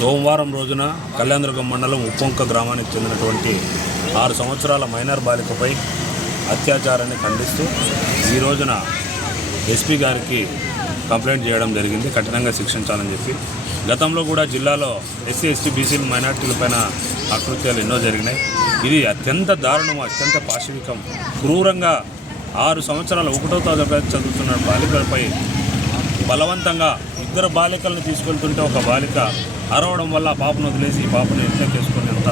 సోమవారం రోజున కళ్యాణదుర్గం మండలం ఉప్పొంక గ్రామానికి చెందినటువంటి ఆరు సంవత్సరాల మైనర్ బాలికపై అత్యాచారాన్ని ఖండిస్తూ ఈ రోజున ఎస్పీ గారికి కంప్లైంట్ చేయడం జరిగింది. కఠినంగా శిక్షించాలని చెప్పి. గతంలో కూడా జిల్లాలో ఎస్సీ ఎస్టీ బీసీ మైనార్టీలపైన ఆకృత్యాలు ఎన్నో జరిగినాయి. ఇది అత్యంత దారుణం అత్యంత పాశవికం. క్రూరంగా ఆరు సంవత్సరాల ఒకటో తరగతి చదువుతున్న బాలికలపై బలవంతంగా ఇద్దరు బాలికలను తీసుకెళ్తుంటే ఒక బాలిక అరవడం వల్ల పాపను వదిలేసి ఈ పాపను ఇంట్లో చేసుకునేంత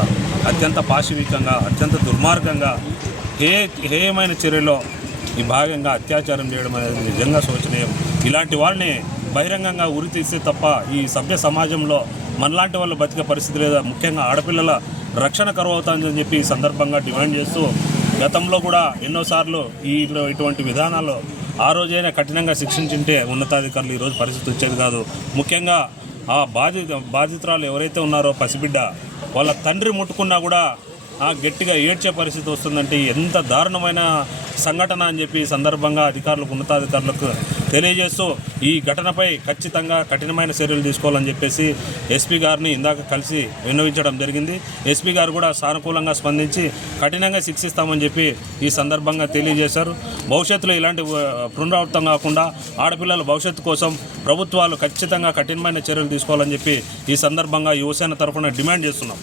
అత్యంత పాశవికంగా అత్యంత దుర్మార్గంగా హే హేయమైన చర్యలో ఈ భాగంగా అత్యాచారం చేయడం అనేది నిజంగా శోచనీయం. ఇలాంటి వారిని బహిరంగంగా ఉరి తీస్తే తప్ప ఈ సభ్య సమాజంలో మనలాంటి వాళ్ళు బతికే పరిస్థితి లేదా ముఖ్యంగా ఆడపిల్లల రక్షణ కరువు అవుతుందని చెప్పి ఈ సందర్భంగా డిమాండ్ చేస్తూ గతంలో కూడా ఎన్నోసార్లు ఈ ఇటువంటి విధానాలు ఆ రోజైనా కఠినంగా శిక్షించుంటే ఉన్నతాధికారులు ఈరోజు పరిస్థితి వచ్చేది కాదు. ముఖ్యంగా ఆ బాధిత బాధితురాలు ఎవరైతే ఉన్నారో పసిబిడ్డ వాళ్ళ తండ్రి ముట్టుకున్నా కూడా గట్టిగా ఏడ్చే పరిస్థితి వస్తుందంటే ఎంత దారుణమైన సంఘటన అని చెప్పి సందర్భంగా అధికారులకు ఉన్నతాధికారులకు తెలియజేస్తూ ఈ ఘటనపై ఖచ్చితంగా కఠినమైన చర్యలు తీసుకోవాలని చెప్పేసి ఎస్పీ గారిని ఇందాక కలిసి విన్నవించడం జరిగింది. ఎస్పీ గారు కూడా సానుకూలంగా స్పందించి కఠినంగా శిక్షిస్తామని చెప్పి ఈ సందర్భంగా తెలియజేశారు. భవిష్యత్తులో ఇలాంటి పునరావృతం కాకుండా ఆడపిల్లల భవిష్యత్తు కోసం ప్రభుత్వాలు ఖచ్చితంగా కఠినమైన చర్యలు తీసుకోవాలని చెప్పి ఈ సందర్భంగా యువసేన తరఫున డిమాండ్ చేస్తున్నాం.